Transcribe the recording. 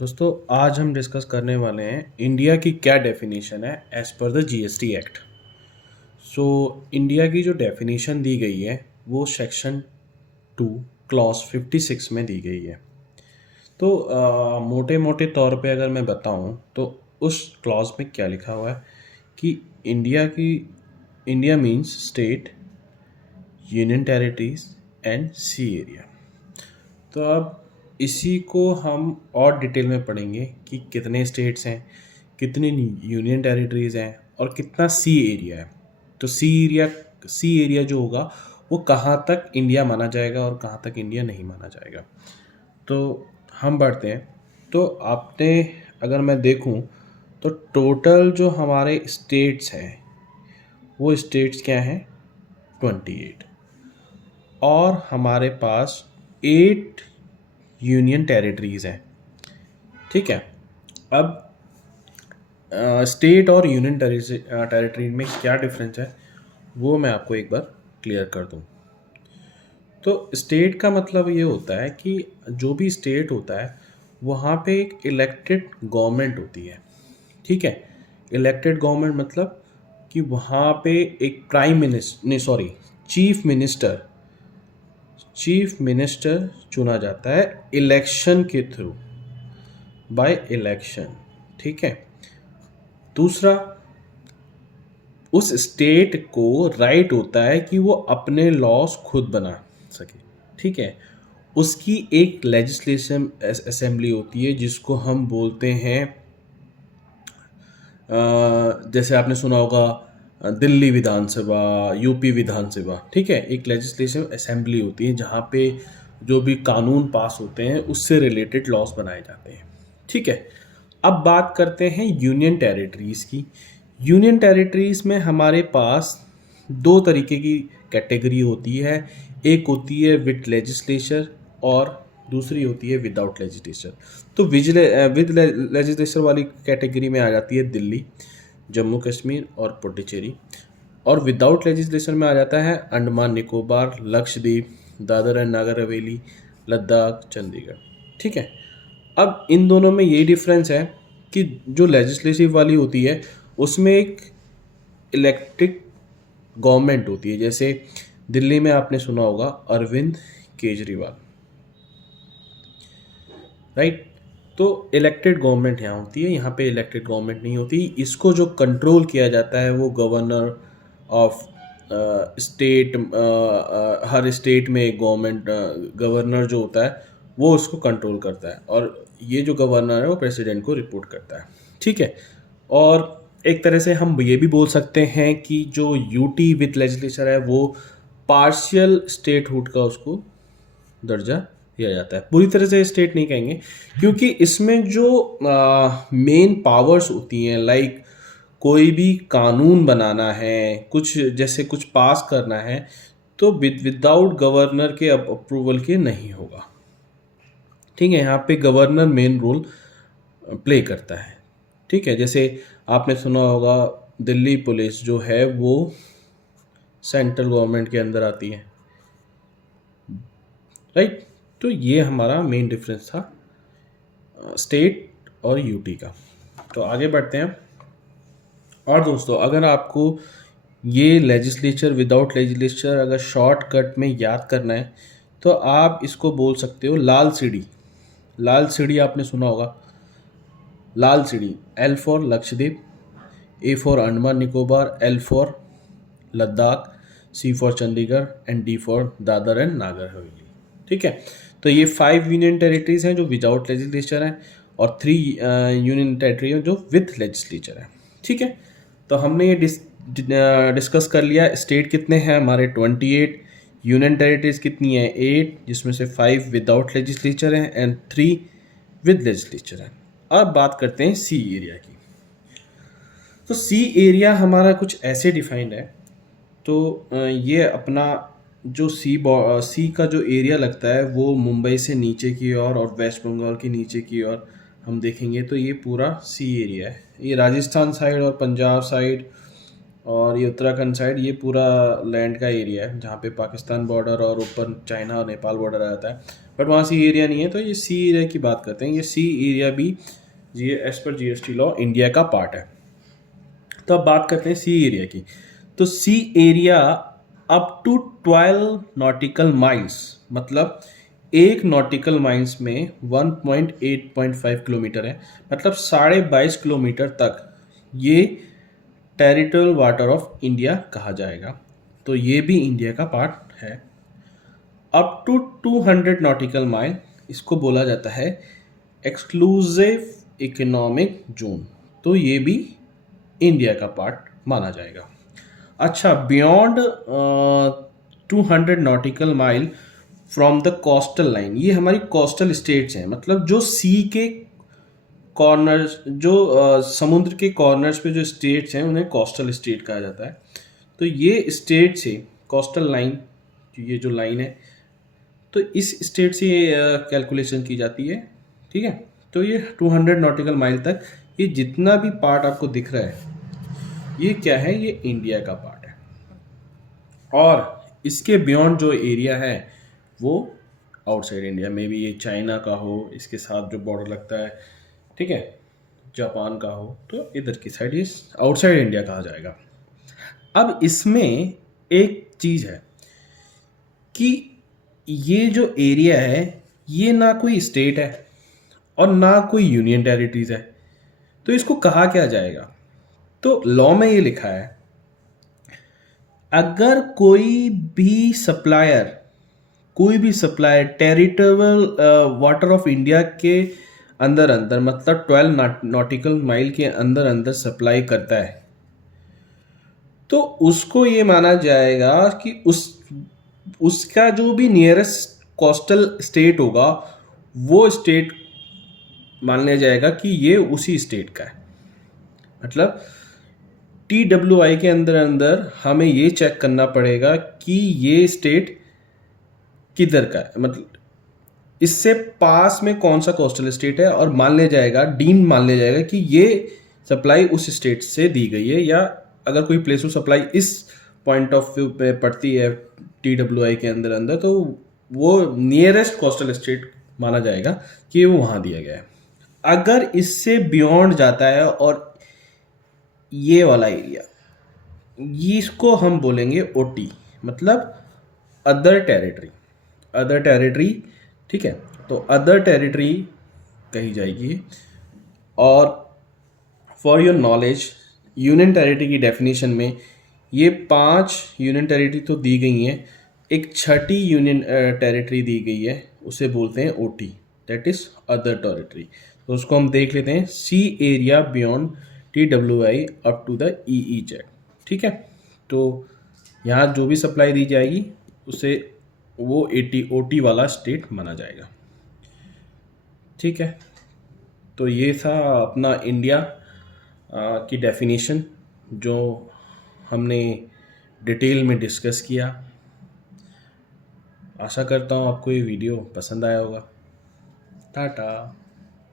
दोस्तों आज हम डिस्कस करने वाले हैं इंडिया की क्या डेफिनेशन है as per the GST act. So India की जो डेफिनेशन दी गई है वो सेक्शन 2 क्लॉज 56 में दी गई है। तो मोटे मोटे तौर पे अगर मैं बताऊं तो उस क्लॉज में क्या लिखा हुआ है कि India means state, union territories and sea area. तो अब इसी को हम और डिटेल में पढ़ेंगे कि कितने स्टेट्स हैं, कितनी यूनियन टेरिटरीज हैं और कितना सी एरिया है। तो सी एरिया जो होगा वो कहाँ तक इंडिया माना जाएगा और कहाँ तक इंडिया नहीं माना जाएगा। तो हम बढ़ते हैं। तो आपने अगर मैं देखूं तो टोटल जो हमारे स्टेट्स हैं वो स्टेट्स क्या हैं 28, और हमारे पास 8 यूनियन टेरिटरीज हैं। ठीक है। अब स्टेट और यूनियन टेरिटरी में क्या डिफरेंस है वो मैं आपको एक बार क्लियर कर दूं। तो स्टेट का मतलब ये होता है कि जो भी स्टेट होता है वहाँ पे एक इलेक्टेड गवर्नमेंट होती है। ठीक है। इलेक्टेड गवर्नमेंट मतलब कि वहाँ पे एक चीफ मिनिस्टर चुना जाता है इलेक्शन के थ्रू, बाय इलेक्शन। ठीक है। दूसरा, उस स्टेट को राइट होता है कि वो अपने लॉज खुद बना सके। ठीक है। उसकी एक लेजिस्लेशन असेंबली होती है जिसको हम बोलते हैं जैसे आपने सुना होगा दिल्ली विधानसभा, यूपी विधानसभा। ठीक है। एक लेजिस्लेशन असेंबली होती है जहाँ पे जो भी कानून पास होते हैं उससे रिलेटेड लॉज बनाए जाते हैं। ठीक है। अब बात करते हैं यूनियन टेरिटरीज़ की। यूनियन टेरिटरीज़ में हमारे पास दो तरीके की कैटेगरी होती है। एक होती है विद लेजिस्लेचर और दूसरी होती है विदाउट लेजिस्लेचर। तो विद लेजिस्लेचर वाली कैटेगरी में आ जाती है दिल्ली, जम्मू कश्मीर और पुडुचेरी, और विदाउट लेजिस्लेशन में आ जाता है अंडमान निकोबार, लक्षद्वीप, दादर एंड नागर हवेली, लद्दाख, चंडीगढ़। ठीक है। अब इन दोनों में यही डिफरेंस है कि जो लेजिस्लेटिव वाली होती है उसमें एक इलेक्टेड गवर्नमेंट होती है। जैसे दिल्ली में आपने सुना होगा अरविंद केजरीवाल, राइट। तो इलेक्टेड गवर्नमेंट यहाँ होती है, यहाँ पे इलेक्टेड गवर्नमेंट नहीं होती। इसको जो कंट्रोल किया जाता है वो governor of state, her state में एक गवर्नमेंट गवर्नर जो होता है वो उसको कंट्रोल करता है, और ये जो गवर्नर है वो प्रेसिडेंट को रिपोर्ट करता है। ठीक है। और एक तरह से हम ये भी बोल सकते हैं कि जो यूटी विथ लेजिस्लेचर है वो पार्शियल स्टेटहुड का उसको दर्जा दिया जाता है। पूरी तरह से स्टेट नहीं कहेंगे क्योंकि इसमें जो मेन पावर्स होती हैं, लाइक कोई भी कानून बनाना है, कुछ जैसे कुछ पास करना है, तो विदाउट गवर्नर के अप्रूवल के नहीं होगा। ठीक है। यहाँ पे गवर्नर मेन रोल प्ले करता है। ठीक है। जैसे आपने सुना होगा दिल्ली पुलिस जो है वो सेंट्रल गवर्नमेंट के अंदर आती है, राइट। तो ये हमारा मेन डिफरेंस था स्टेट और यूटी का। तो आगे बढ़ते हैं। और दोस्तों अगर आपको ये लेजिस्लेचर विदाउट लेजिस्लेचर अगर शॉर्टकट में याद करना है तो आप इसको बोल सकते हो लाल सीढ़ी। लाल सीढ़ी आपने सुना होगा। लाल सीढ़ी, L for Lakshadweep, A for Andaman Nicobar, L for Ladakh, C for Chandigarh and D for Dadra and Nagar Haveli. ठीक है। तो ये 5 यूनियन टेरिटरीज हैं जो विदाउट लेजिस्लेचर हैं, और 3 यूनियन टेरिटरी हैं जो विथ लेजिस्लेचर हैं। ठीक है। तो हमने ये डिस्कस कर लिया स्टेट कितने हैं हमारे 28, यूनियन टेरिटरीज कितनी है 8, जिसमें से 5 विदाउट लेजिस्लेचर हैं एंड 3 विद लेजिस्लेचर हैं। अब बात करते हैं सी एरिया की। तो सी एरिया हमारा कुछ ऐसे डिफाइंड है। तो ये अपना जो सी का जो एरिया लगता है वो मुंबई से नीचे की ओर और वेस्ट बंगाल के नीचे की ओर हम देखेंगे तो ये पूरा सी एरिया है। ये राजस्थान साइड और पंजाब साइड और ये उत्तराखंड साइड ये पूरा लैंड का एरिया है जहाँ पे पाकिस्तान बॉर्डर और ऊपर चाइना और नेपाल बॉर्डर आ जाता है। बट वहाँ सी एरिया नहीं है, तो ये सी एरिया की बात करते हैं। ये सी एरिया भी एज पर जीएसटी लॉ इंडिया का पार्ट है। तो अब बात करते हैं सी एरिया की। तो sea area up to 12 nautical miles, मतलब एक नॉटिकल माइल्स में 1.8.5 किलोमीटर है, मतलब 22.5 किलोमीटर तक ये टेरिटोरियल वाटर ऑफ इंडिया कहा जाएगा। तो ये भी इंडिया का पार्ट है। अप टू 200 नॉटिकल माइल, इसको बोला जाता है एक्सक्लूसिव इकोनॉमिक जोन। तो ये भी इंडिया का पार्ट माना जाएगा। अच्छा, beyond 200 nautical mile from the coastal line, ये हमारी कोस्टल स्टेट्स हैं, मतलब जो सी के कॉर्नर्स, जो समुद्र के कॉर्नर्स पे जो स्टेट्स हैं उन्हें कोस्टल स्टेट कहा जाता है। तो ये स्टेट से कोस्टल लाइन, ये जो लाइन है, तो इस स्टेट से कैलकुलेशन की जाती है। ठीक है, तो ये 200 नॉटिकल माइल तक ये जितना भी पार्ट आपको दिख रहा है, ये क्या है, ये इंडिया का पार्ट है। और इसके बियॉन्ड जो एरिया है वो आउटसाइड इंडिया में भी, ये चाइना का हो, इसके साथ जो बॉर्डर लगता है, ठीक है, जापान का हो, तो इधर की साइड ये आउटसाइड इंडिया कहा जाएगा। अब इसमें एक चीज़ है कि ये जो एरिया है ये ना कोई स्टेट है और ना कोई यूनियन टेरिटरीज है, तो इसको कहा क्या जाएगा? तो लॉ में ये लिखा है, अगर कोई भी supplier territorial water of India के अंदर अंदर, मतलब 12 नॉटिकल माइल के अंदर अंदर सप्लाई करता है, तो उसको ये माना जाएगा कि उसका जो भी नियरेस्ट कोस्टल स्टेट होगा वो स्टेट मान लिया जाएगा कि ये उसी स्टेट का है। मतलब TWI के अंदर अंदर हमें ये चेक करना पड़ेगा कि ये स्टेट किधर का है, मतलब इससे पास में कौन सा कोस्टल स्टेट है, और मान लिया जाएगा कि ये सप्लाई उस स्टेट से दी गई है, या अगर कोई प्लेस ऑफ सप्लाई इस पॉइंट ऑफ व्यू पे पड़ती है TWI के अंदर अंदर, तो वो नियरेस्ट कोस्टल स्टेट माना जाएगा कि वो वहाँ दिया गया है। अगर इससे बियॉन्ड जाता है और ये वाला एरिया, इसको हम बोलेंगे OT, मतलब अदर टेरिटरी। ठीक है, तो अदर टेरिटरी कही जाएगी। और for your knowledge, union territory की डेफिनेशन में ये 5 यूनियन टेरिटरी तो दी गई हैं, एक छठी यूनियन टेरिटरी दी गई है, उसे बोलते हैं OT, that is other territory. तो उसको हम देख लेते हैं, sea area beyond TWI up to the EEZ। ठीक है, तो यहाँ जो भी सप्लाई दी जाएगी उसे वो OT वाला स्टेट माना जाएगा। ठीक है, तो ये था अपना इंडिया की डेफिनेशन जो हमने डिटेल में डिस्कस किया। आशा करता हूँ आपको ये वीडियो पसंद आया होगा। टाटा।